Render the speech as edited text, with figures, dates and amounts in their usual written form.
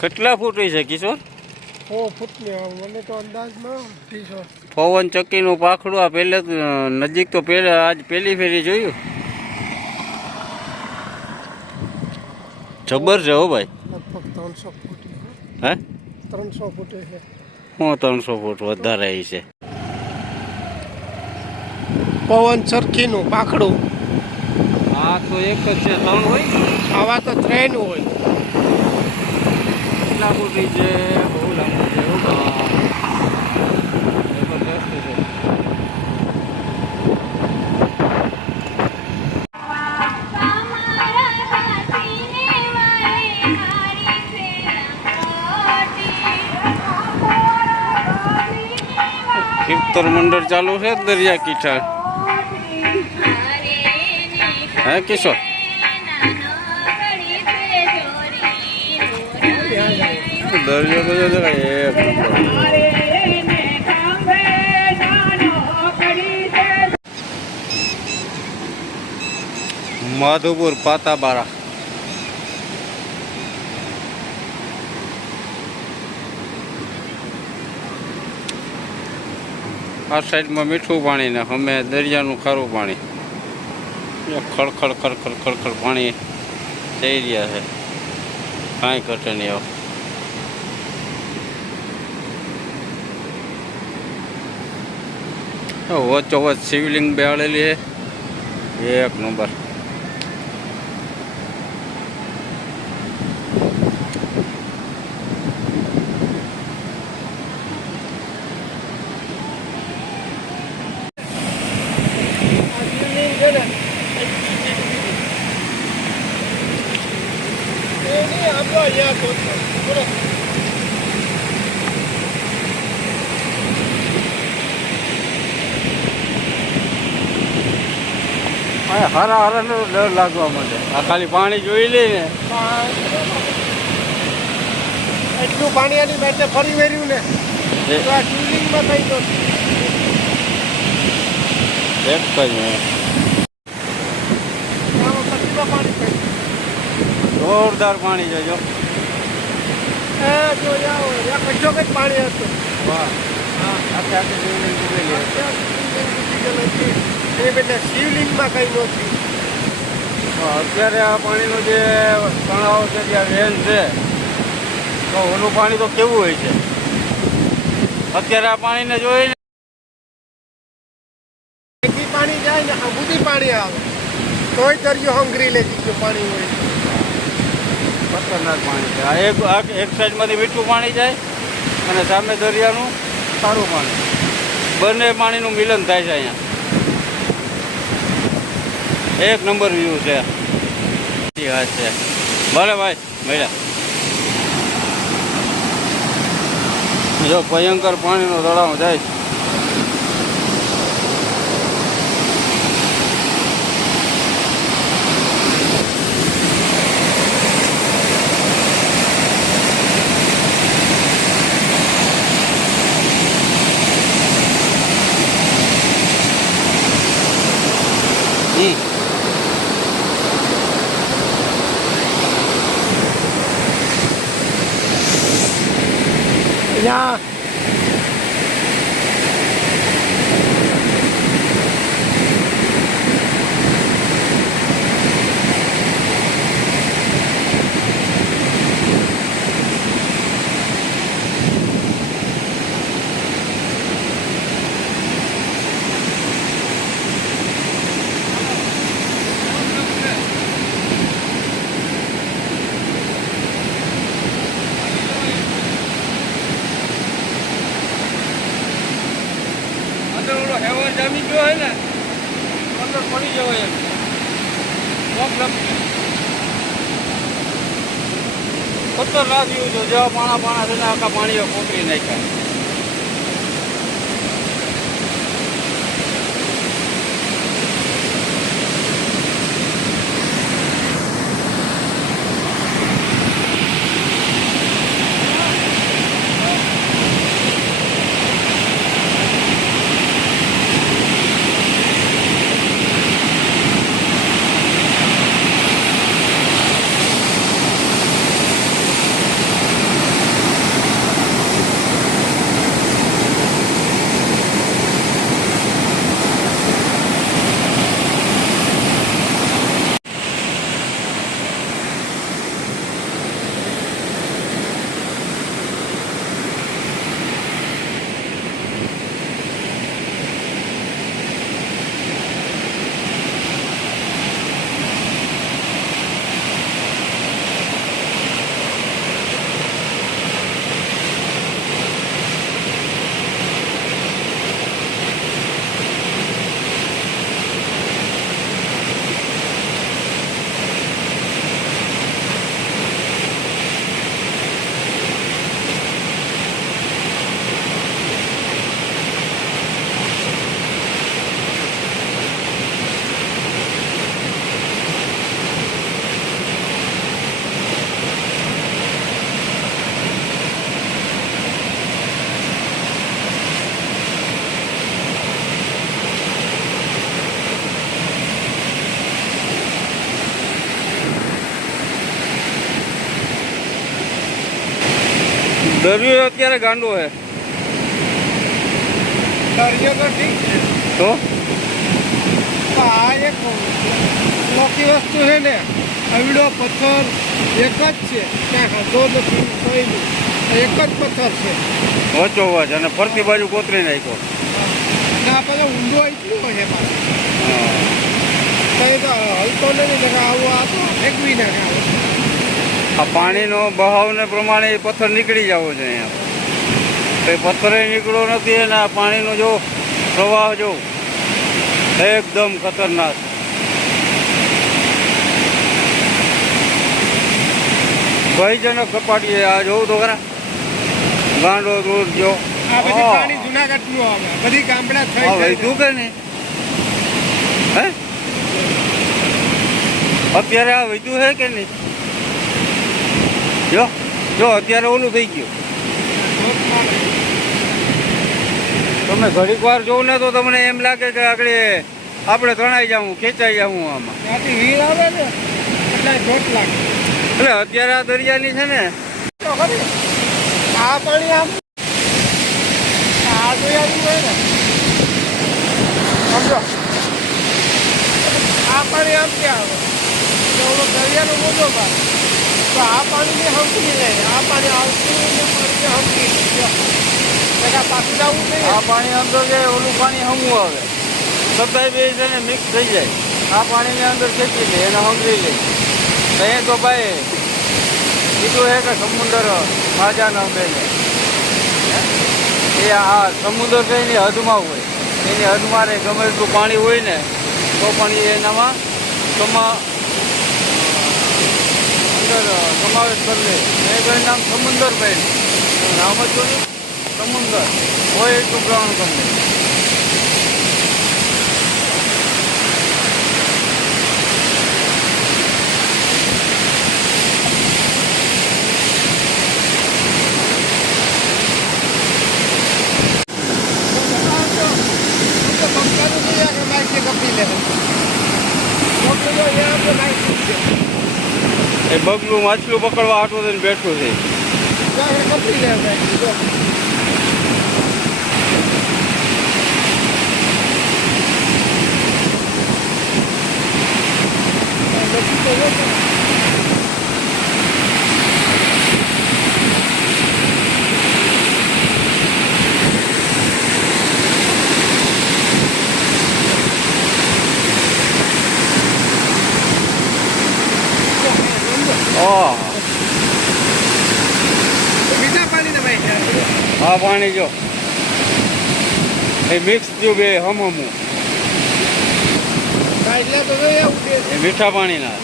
કેટલા ફૂટ છે કિશોર? 100 ફૂટની મને તો અંદાજ ના કિશોર. પવન ચક્કીનું પાખડું આ પહેલે નજીક તો આજ પહેલી ફેરી જોયું. જબર છે હો ભાઈ. લગભગ 300 ફૂટ. હે 300 ફૂટ છે. હું 300 ફૂટ વધારે છે. પવન ચરખીનું પાખડું. આ તો એક જ છે, 3 હોય. આવા તો 3 હોય. કેટલા ફૂટી છે? બહુ લાંબુ છે. જબરદસ્ત છે. કીર્તન મંડળ ચાલુ છે દરિયા કિનારે. હે કિશોર? દરિયો તો એક માધુપુર પાતાબારા. આ સાઈડમાં મીઠું પાણી ને અમે દરિયાનું ખારું પાણી. ખળખળ ખળખળ ખળખળ પાણી થઈ રહ્યા છે. કાંઈ ઘટે નહીં આવું. વચ્ચોવચ શિવલિંગ બેહાડેલી છે, એક નંબર. હારા હારાનો ડર લાગવા માંડે. આ ખાલી પાણી જોઈ લઈને એટલું પાણી આની માટે ફરી વેર્યું ને તો આ શિવલિંગમાં થઈ ગયો. એક જ પાણી જોરદાર પાણી છે. જો કશો કઈ પાણી હતું. વાહ, આખે આખી શિવલિંગ ડૂબેલી હતી. એ એટલે શિવલિંગમાં કઈ નથી. અત્યારે આ પાણીનો જે તણાવ છે, જ્યાં વેન છે, તો ઓલું પાણી તો કેવું હોય છે? અત્યારે આ પાણીને જોઈને પાણી જાય ને બુદ્ધિ પાણી આવે તોય દરિયો હંગરી લે જેટલું પાણી હોય. ખતરનાક પાણી છે. આ એક સાઈડમાંથી મીઠું પાણી જાય અને સામે દરિયાનું સારું પાણી. બંને પાણીનું મિલન થાય છે અહીંયા. એક નંબર વ્યૂ છે. વાત છે. ભલે ભાઈ મળ્યા. જો ભયંકર પાણીનો તળાવ જાય છે. Yeah. જામી ગયો હોય ને અંદર પડી જવો એમ. ખતરનાક જેવું છે. જેવા પાણા છે ને આખા પાણીઓ કોતરી નાખ્યા. દરિયો અત્યારે ગાંડો હે દરિયો તો ઠીક છે તો આ એક મોટી વસ્તુ છે ને અવડો પથ્થર એક જ છે ક્યાં હાથો નથી કોઈ નહીં એક જ પથ્થર છે વચ્ચો વચ અને ફરતી બાજુ કોતરી નાખ્યો ના પેલો ઊંડો એટલું હોય એમાં હા. તો એ તો હલતો નથી જગા આવું આ તો ફેંકવી નાખે આ વસ્તુ. આ પાણીનો બહાવને પ્રમાણે એ પથ્થર નીકળી જવો છે અહીંયા તો એ પથ્થરે નીકળ્યો નથી અને આ પાણીનો જો પ્રવાહ જો એકદમ ખતરનાક ભયજનક સપાટી આ જોવું તો ખરા ગાંડો દૂર જો આ બધી પાણી જુનાગઢનું આવે બધી ગામડા થઈ જાય વૈધું કે નહીં હે અત્યારે આ વૈધું હે કે નહીં જો જો અત્યારે ઓલું થઈ ગયું તમે ઘડીક વાર જોઉં ને તો તમને એમ લાગે કે આગળ આપણે તણાઈ જાઉં ખેંચાઈ જાઉં આમાં ત્યાંથી વીર આવે ને એટલે જોટ લાગે એટલે અત્યારે આ દરિયાની છે ને તો ખરી આ પાણી આમ આ જોયાનું હોય ને સમજો આ પાણી આમ ક્યાં આવે તો ઓલો દરિયાનો મોટો ભાગ તો આ પાણીને હમકી લે આ પાણી આવતું ને પાણીને હમકી લે પાછું જવું જોઈએ આ પાણી અંદર જાય ઓલું પાણી હમું આવે સદાય બે છે ને મિક્સ થઈ જાય આ પાણીની અંદર ખેંચી લે એને હમરી લે અહીં તો ભાઈ બીજું છે કે સમુદ્ર માજા ન બે એ આ સમુદ્ર છે એની હદમાં હોય એની હદમાં રહે ગમે એટલું પાણી હોય ને તો પણ એ એનામાં અંદર સમાવેશ કરી લે એનું નામ સમુદ્ર ભાઈ નામ જ જો નહીં સમુદ્ર હોય એટલું ગ્રહણ કરી લે એ બગલું માછલું પકડવા આટો થઈને બેઠું છે મીઠા પાણી ને ભાઈ આ પાણી જો એ મિક્સ થયું બે હમું એટલે તો એ મીઠા પાણીના